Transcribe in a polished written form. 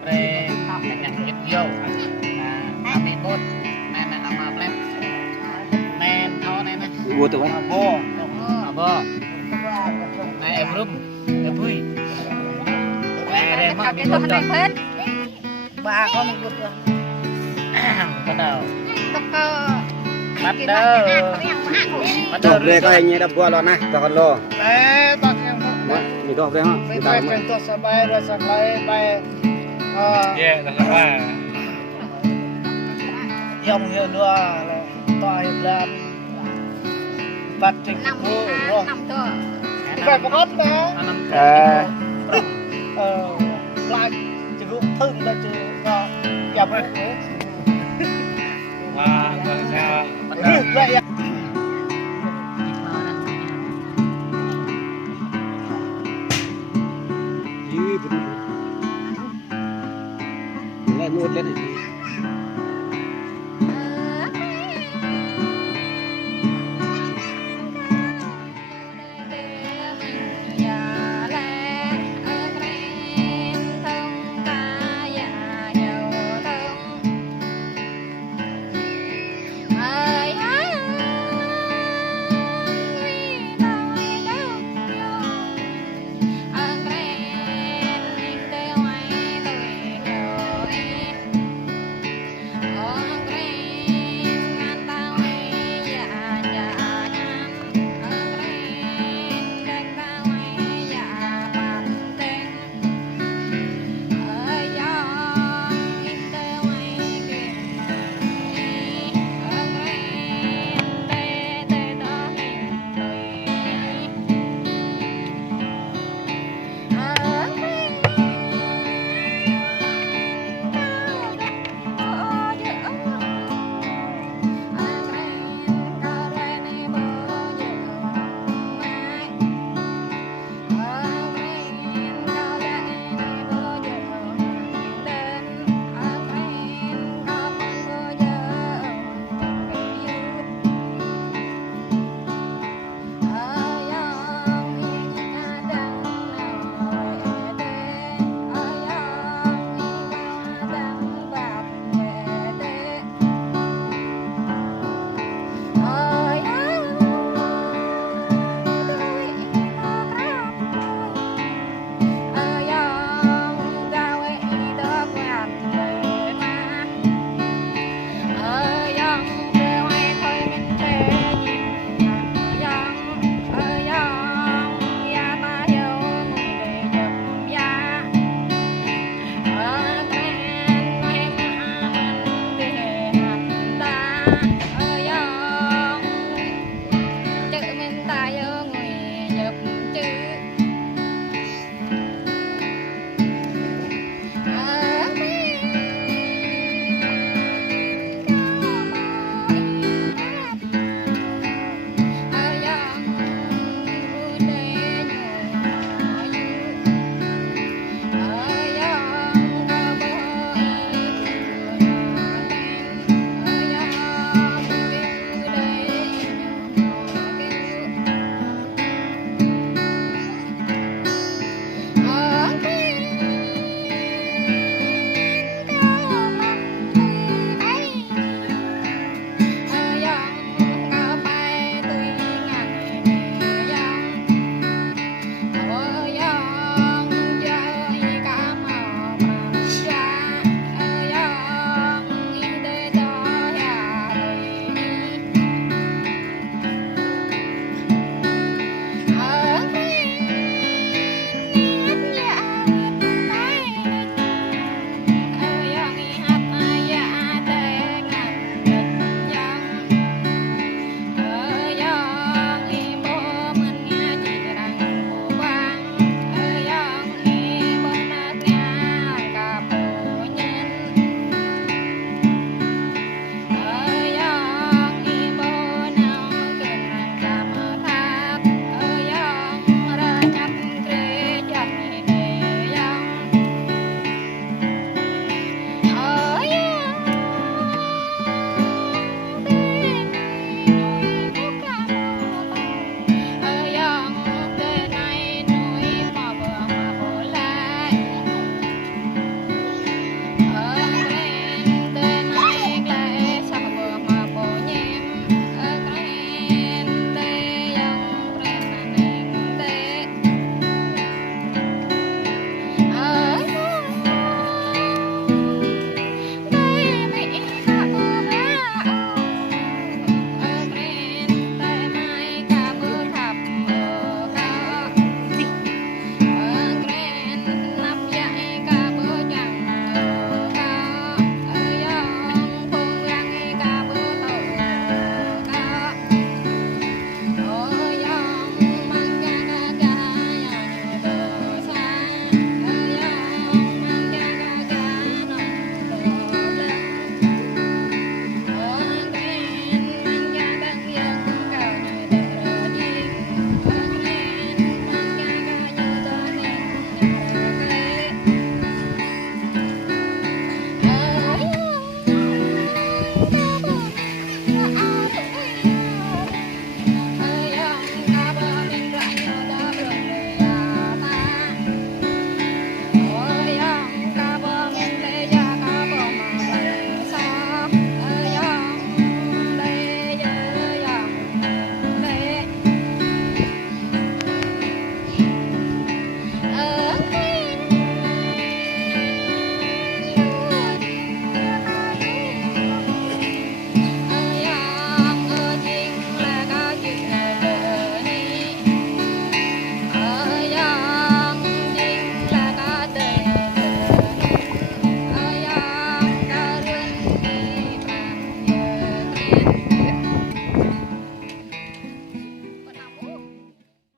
pre yang video kami pun men ama plem men thau này nè Bùa tụi ấy. abo này em rum em vui này mà bị bút rồi ba con một bút rồi bắt đầu bắt bắt đầu bắt đầu Đọc đây có hình như đập bùa luôn nè, cho con lô. eh tak yang Mình đọc đây hả?ไป Mình ไป đọc เป็น mà. ตัวสบายเราสักไรไปเย่นะครับว่าย องเหือนัวต่อยแล้วปัดจิกกูร้องไปประกอบนะ anh năm À, ปลายจิกทึ่งแล้วจิก็อย่าไป ว่าเราจะbắt รี đầu บเลย Ih, bener. Mulai nuốt lên này. អឺ